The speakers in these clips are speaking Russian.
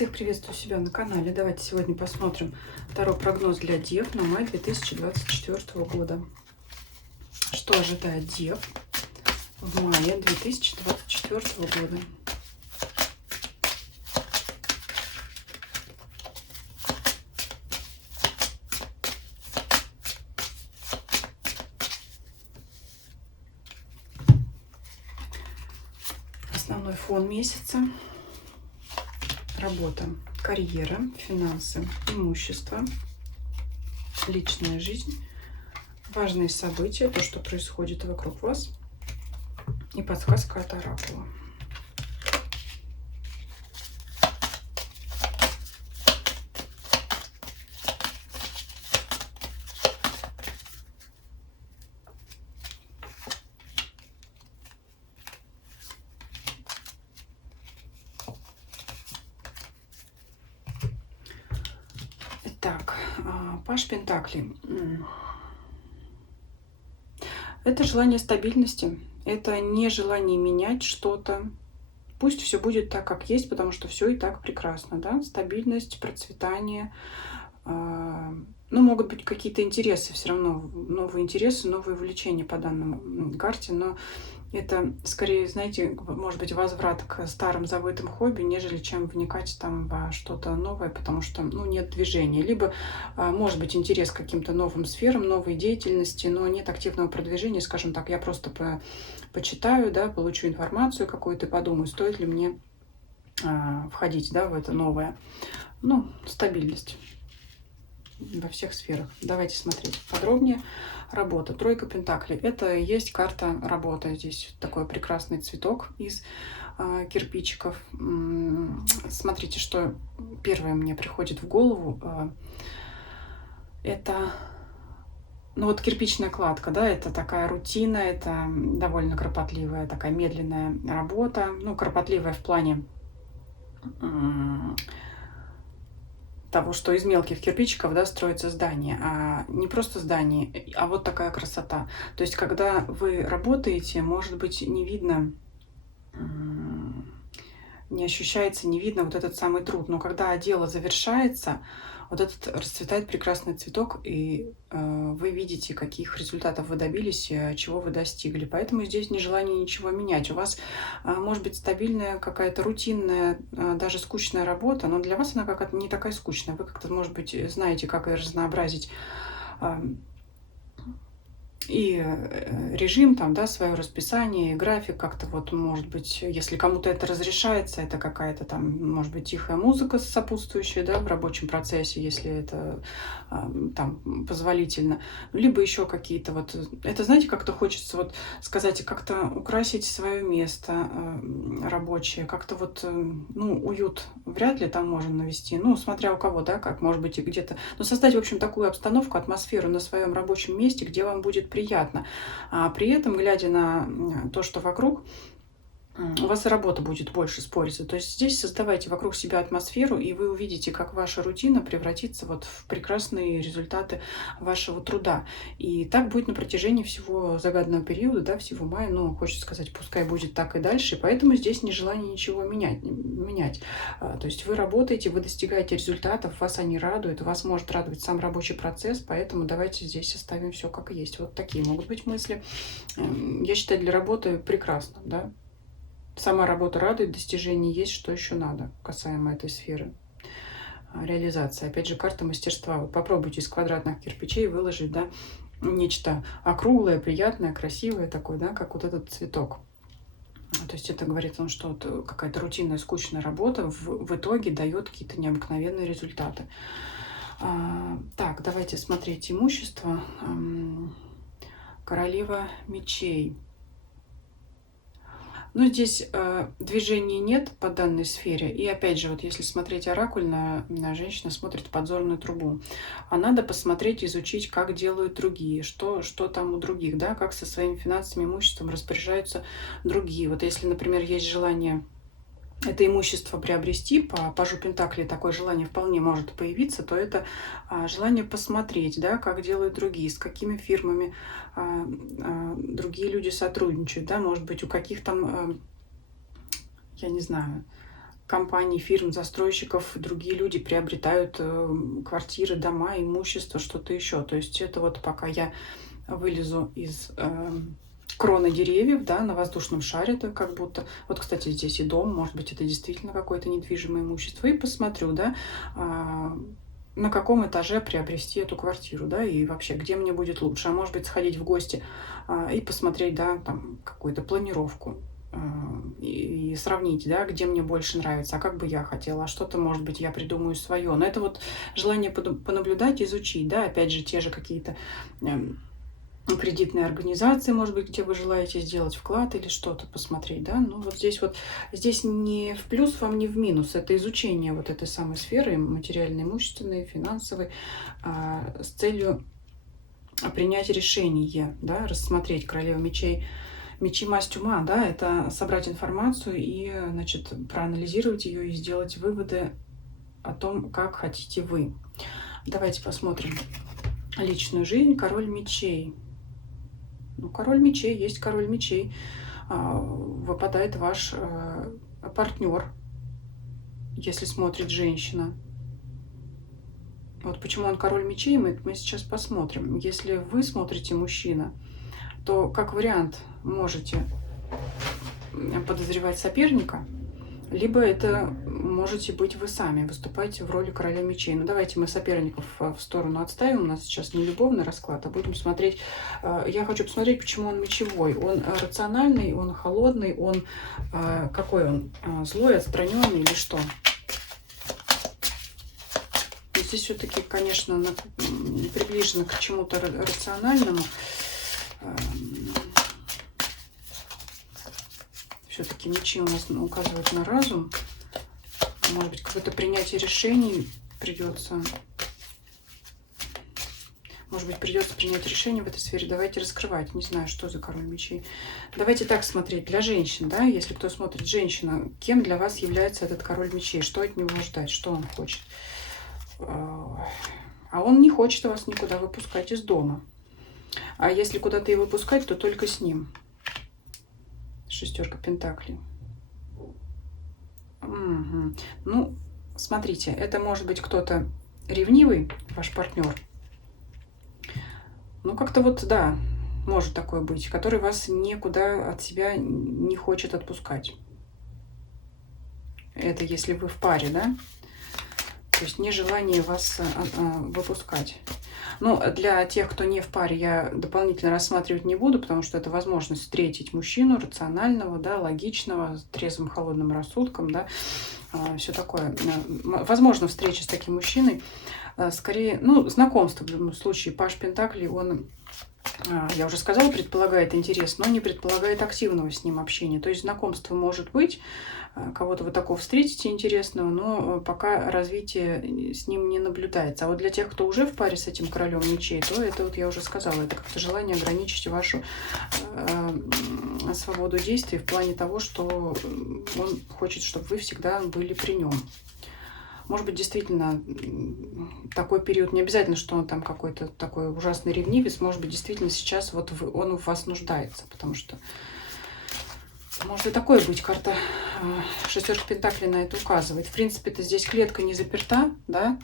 Всех приветствую себя на канале. Давайте сегодня посмотрим второй прогноз для Дев на май 2024 года. Что ожидает Дев в мае 2024 года? Основной фон месяца. Работа, карьера, финансы, имущество, личная жизнь, важные события, то, что происходит вокруг вас, и подсказка от оракула. Так, Паш Пентаклей. Это желание стабильности, это не желание менять что-то. Пусть все будет так, как есть, потому что все и так прекрасно, да? Стабильность, процветание. Ну, могут быть какие-то интересы, все равно новые интересы, новые увлечения по данной карте, но это скорее, знаете, может быть, возврат к старым забытым хобби, нежели чем вникать там во что-то новое, потому что, ну, нет движения. Либо, может быть, интерес к каким-то новым сферам, новой деятельности, но нет активного продвижения, скажем так, я просто почитаю, да, получу информацию какую-то и подумаю, стоит ли мне входить, да, в это новое. Ну, стабильность во всех сферах. Давайте смотреть подробнее. Работа. Тройка пентаклей. Это и есть карта работы. Здесь такой прекрасный цветок из кирпичиков. Смотрите, что первое мне приходит в голову. Это, ну вот кирпичная кладка, да, это такая рутина, это довольно кропотливая, такая медленная работа. Ну, кропотливая в плане того, что из мелких кирпичиков, да, строится здание, а не просто здание, а вот такая красота. То есть, когда вы работаете, может быть, не видно, не ощущается, не видно вот этот самый труд. Но когда дело завершается, вот этот расцветает прекрасный цветок, и вы видите, каких результатов вы добились, чего вы достигли. Поэтому здесь нежелание ничего менять. У вас может быть стабильная какая-то рутинная, даже скучная работа, но для вас она какая-то не такая скучная. Вы как-то, может быть, знаете, как ее разнообразить и режим, там, да, свое расписание, график как-то вот, может быть, если кому-то это разрешается, это какая-то там, может быть, тихая музыка сопутствующая, да, в рабочем процессе, если это там позволительно, либо еще какие-то вот, это, знаете, как-то хочется вот сказать, как-то украсить свое место рабочее, как-то вот, ну, уют вряд ли там можно навести, ну, смотря у кого, да, как, может быть, и где-то, но создать, в общем, такую обстановку, атмосферу на своем рабочем месте, где вам будет приятно. А при этом, глядя на то, что вокруг, у вас и работа будет больше спориться. То есть здесь создавайте вокруг себя атмосферу, и вы увидите, как ваша рутина превратится вот в прекрасные результаты вашего труда. И так будет на протяжении всего загаданного периода, да, всего мая. Ну, хочется сказать, пускай будет так и дальше. И поэтому здесь нежелание ничего менять. То есть вы работаете, вы достигаете результатов, вас они радуют, вас может радовать сам рабочий процесс, поэтому давайте здесь оставим все как есть. Вот такие могут быть мысли. Я считаю, для работы прекрасно, да. Сама работа радует, достижений есть, что еще надо касаемо этой сферы реализации. Опять же, карта мастерства. Вот попробуйте из квадратных кирпичей выложить, да, нечто округлое, приятное, красивое такое, да, как вот этот цветок. То есть это говорит о том, что вот какая-то рутинная, скучная работа в итоге дает какие-то необыкновенные результаты. Так, давайте смотреть имущество. Королева мечей. Ну, здесь движения нет по данной сфере. И опять же, вот если смотреть оракульно, женщина смотрит в подзорную трубу. А надо посмотреть, изучить, как делают другие, что там у других, да, как со своим финансовым имуществом распоряжаются другие. Вот если, например, есть желание это имущество приобрести, по пажу Пентаклей такое желание вполне может появиться, то это желание посмотреть, да, как делают другие, с какими фирмами другие люди сотрудничают, да, может быть, у каких там, я не знаю, компаний, фирм, застройщиков, другие люди приобретают квартиры, дома, имущество, что-то еще. То есть это вот пока я вылезу из кроны деревьев, да, на воздушном шаре, это как будто. Вот, кстати, здесь и дом, может быть, это действительно какое-то недвижимое имущество. И посмотрю, да, на каком этаже приобрести эту квартиру, да, и вообще, где мне будет лучше. А может быть, сходить в гости и посмотреть, да, там, какую-то планировку и сравнить, да, где мне больше нравится, а как бы я хотела, а что-то, может быть, я придумаю свое. Но это вот желание понаблюдать, изучить, да, опять же, те же какие-то кредитные организации, может быть, где вы желаете сделать вклад или что-то посмотреть, да, ну вот здесь не в плюс вам, не в минус, это изучение вот этой самой сферы материально-имущественной, финансовой, с целью принять решение, да, рассмотреть королеву мечей, мечи масть ума, да, это собрать информацию и, значит, проанализировать ее и сделать выводы о том, как хотите вы. Давайте посмотрим личную жизнь, король мечей. Ну, король мечей, есть король мечей. Выпадает ваш партнер, если смотрит женщина. Вот почему он король мечей, мы сейчас посмотрим. Если вы смотрите мужчина, то как вариант можете подозревать соперника, либо это можете быть вы сами, выступаете в роли короля мечей. Ну, давайте мы соперников в сторону отставим. У нас сейчас не любовный расклад, а будем смотреть. Я хочу посмотреть, почему он мечевой. Он рациональный, он холодный, он какой он? Злой, отстраненный или что? Здесь все-таки, конечно, приближено к чему-то рациональному. Все-таки мечи у нас указывают на разум. Может быть, какое-то принятие решений придется. Может быть, придется принять решение в этой сфере. Давайте раскрывать. Не знаю, что за король мечей. Давайте так смотреть. Для женщин, да, если кто смотрит женщина, кем для вас является этот король мечей? Что от него ждать? Что он хочет? А он не хочет вас никуда выпускать из дома. А если куда-то и выпускать, то только с ним. Шестерка пентаклей. Угу. Ну, смотрите, это может быть кто-то ревнивый, ваш партнер. Ну, как-то вот, да, может такое быть, который вас никуда от себя не хочет отпускать. Это если вы в паре, да? То есть нежелание вас выпускать. Ну, для тех, кто не в паре, я дополнительно рассматривать не буду, потому что это возможность встретить мужчину рационального, да, логичного, с трезвым, холодным рассудком, да, все такое. Возможно, встреча с таким мужчиной. Скорее, ну, знакомство в любом случае. Паш Пентаклей, он, я уже сказала, предполагает интерес, но не предполагает активного с ним общения. То есть знакомство может быть, кого-то вы такого встретите интересного, но пока развитие с ним не наблюдается. А вот для тех, кто уже в паре с этим королем мечей, то это вот я уже сказала, это как-то желание ограничить вашу свободу действий в плане того, что он хочет, чтобы вы всегда были при нем. Может быть, действительно, такой период, не обязательно, что он там какой-то такой ужасный ревнивец, может быть, действительно сейчас вот он в вас нуждается, потому что может и такое быть, карта шестерка пентаклей на это указывает. В принципе-то здесь клетка не заперта, да,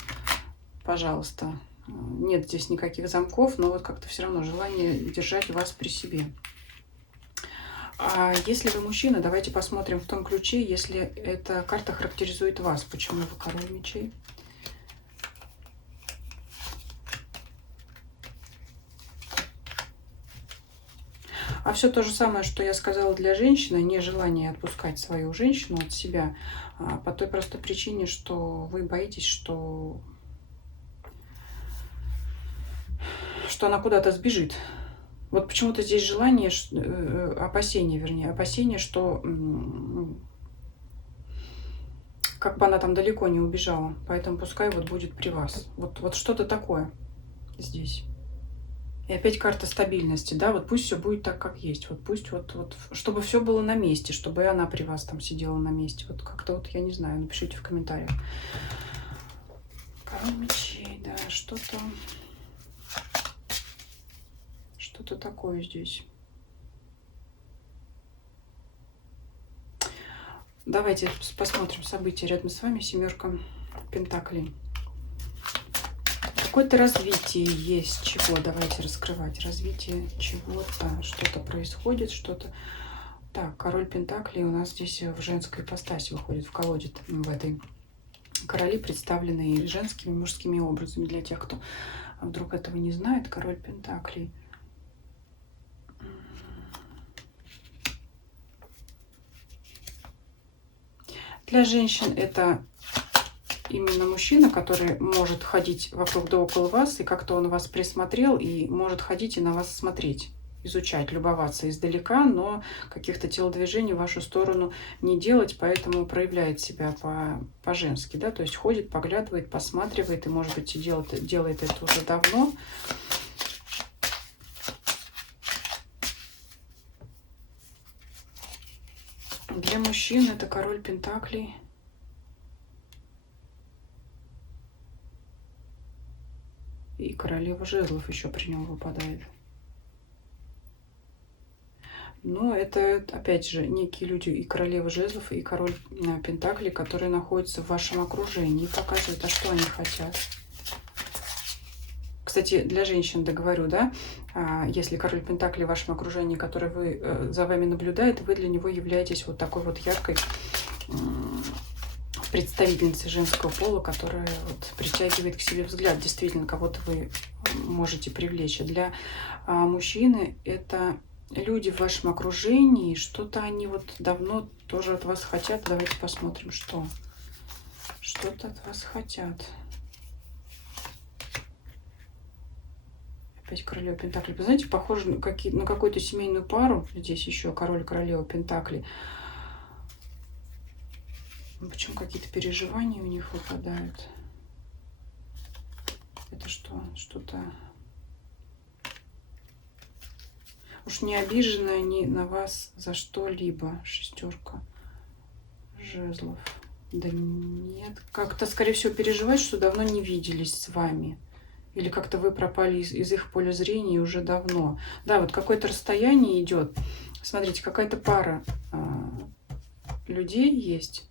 пожалуйста, нет здесь никаких замков, но вот как-то все равно желание держать вас при себе. А если вы мужчина, давайте посмотрим в том ключе, если эта карта характеризует вас. Почему вы король мечей? А все то же самое, что я сказала для женщины, нежелание отпускать свою женщину от себя, по той простой причине, что вы боитесь, что она куда-то сбежит. Вот почему-то здесь желание, опасение, вернее, опасение, что как бы она там далеко не убежала. Поэтому пускай вот будет при вас. Вот что-то такое здесь. И опять карта стабильности, да, вот пусть все будет так, как есть. Вот пусть вот чтобы все было на месте, чтобы и она при вас там сидела на месте. Вот как-то вот, я не знаю, напишите в комментариях. Король мечей, да, что-то такое здесь. Давайте посмотрим события рядом с вами. Семерка пентаклей. Какое-то развитие есть чего. Давайте раскрывать. Развитие чего-то. Что-то происходит, что-то. Так, король пентаклей у нас здесь в женской ипостаси выходит в колоде в этой. Короли представлены и женскими, и мужскими образами. Для тех, кто вдруг этого не знает, король пентаклей. Для женщин это именно мужчина, который может ходить вокруг да около вас, и как-то он вас присмотрел, и может ходить и на вас смотреть, изучать, любоваться издалека, но каких-то телодвижений в вашу сторону не делать, поэтому проявляет себя по-женски, да, то есть ходит, поглядывает, посматривает, и, может быть, и делает это уже давно. Для мужчин это король пентаклей. И королева жезлов еще при нем выпадает. Но это, опять же, некие люди, и королева жезлов, и король пентаклей, которые находятся в вашем окружении и показывают, а что они хотят. Кстати, для женщин договорю, да, если король пентаклей в вашем окружении, который за вами наблюдает, вы для него являетесь вот такой вот яркой представительницей женского пола, которая вот притягивает к себе взгляд. Действительно, кого-то вы можете привлечь. А для мужчины это люди в вашем окружении, что-то они вот давно тоже от вас хотят. Давайте посмотрим, что. Что-то от вас хотят. Опять королева пентаклей. Вы знаете, похоже на какую-то семейную пару. Здесь еще король и королева пентаклей. Почему какие-то переживания у них выпадают? Это что? Что-то... Уж не обиженная ни на вас за что-либо. Шестерка жезлов. Да нет. Как-то, скорее всего, переживать, что давно не виделись с вами. Или как-то вы пропали из их поля зрения уже давно. Да, вот какое-то расстояние идет. Смотрите, какая-то пара людей есть.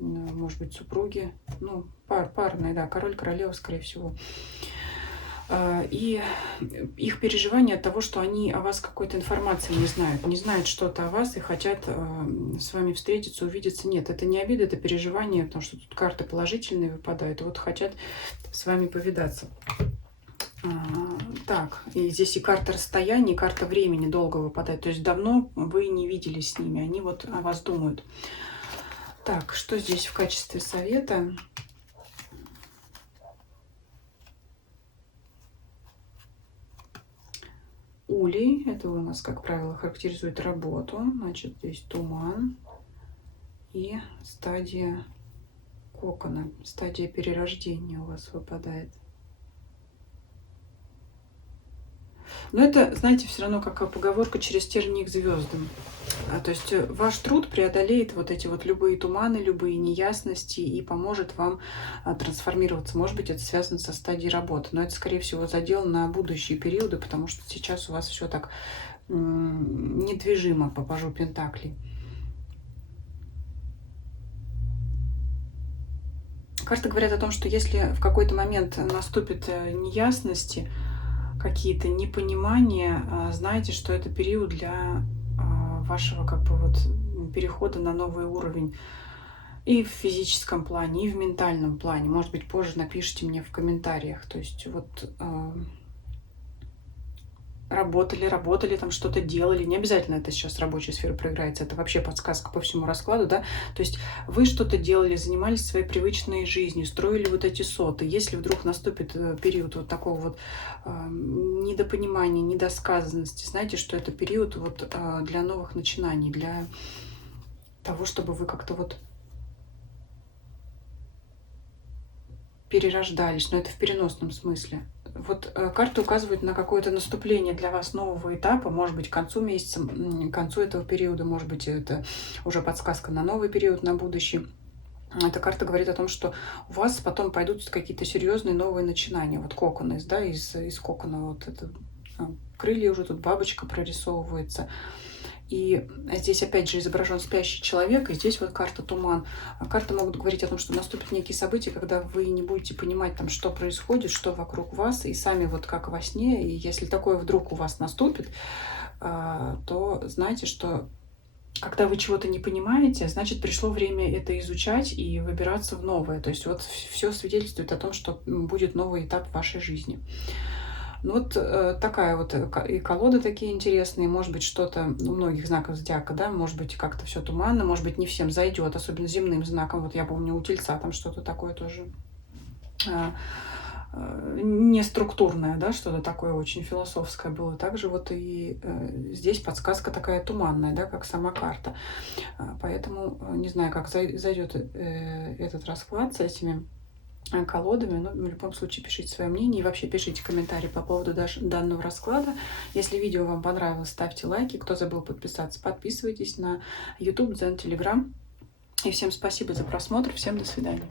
Может быть, супруги. Ну, парные, да, король, королева, скорее всего. И их переживания от того, что они о вас какой-то информации не знают. Не знают что-то о вас и хотят с вами встретиться, увидеться. Нет, это не обида, это переживание, потому что тут карты положительные выпадают. Вот хотят с вами повидаться. Так, и здесь и карта расстояния, и карта времени долго выпадает. То есть давно вы не виделись с ними, они вот о вас думают. Так, что здесь в качестве совета? Улей, это у нас, как правило, характеризует работу. Значит, здесь туман и стадия кокона, стадия перерождения у вас выпадает. Но это, знаете, все равно как поговорка через тернии к звездам. То есть ваш труд преодолеет вот эти вот любые туманы, любые неясности и поможет вам трансформироваться. Может быть, это связано со стадией работы, но это, скорее всего, задел на будущие периоды, потому что сейчас у вас все так недвижимо по пажу пентаклей. Карты говорят о том, что если в какой-то момент наступят неясности, какие-то непонимания, знаете, что это период для вашего как бы вот перехода на новый уровень и в физическом плане, и в ментальном плане. Может быть, позже напишите мне в комментариях. То есть вот работали, там что-то делали. Не обязательно это сейчас рабочая сфера проиграется. Это вообще подсказка по всему раскладу, да. То есть вы что-то делали, занимались своей привычной жизнью, строили вот эти соты. Если вдруг наступит период вот такого вот недопонимания, недосказанности, знаете, что это период вот для новых начинаний, для того, чтобы вы как-то вот перерождались, но это в переносном смысле. Вот карты указывают на какое-то наступление для вас нового этапа, может быть, к концу месяца, к концу этого периода, может быть, это уже подсказка на новый период, на будущий. Эта карта говорит о том, что у вас потом пойдут какие-то серьезные новые начинания. Вот кокон да, из кокона вот это крылья уже тут бабочка прорисовывается. И здесь опять же изображен спящий человек, и здесь вот карта туман. Карты могут говорить о том, что наступят некие события, когда вы не будете понимать, там, что происходит, что вокруг вас, и сами вот как во сне. И если такое вдруг у вас наступит, то знайте, что когда вы чего-то не понимаете, значит, пришло время это изучать и выбираться в новое. То есть вот все свидетельствует о том, что будет новый этап в вашей жизни. Ну вот такая вот и колоды такие интересные, может быть, что-то у многих знаков зодиака, да, может быть, как-то все туманно, может быть, не всем зайдет, особенно земным знаком. Вот я помню, у Тельца там что-то такое тоже не структурное, да, что-то такое очень философское было. Также вот и здесь подсказка такая туманная, да, как сама карта. Поэтому не знаю, как зайдет этот расклад с этими колодами, но в любом случае пишите свое мнение и вообще пишите комментарии по поводу данного расклада. Если видео вам понравилось, ставьте лайки. Кто забыл подписаться, подписывайтесь на YouTube, Дзен, Telegram. И всем спасибо за просмотр. Всем до свидания.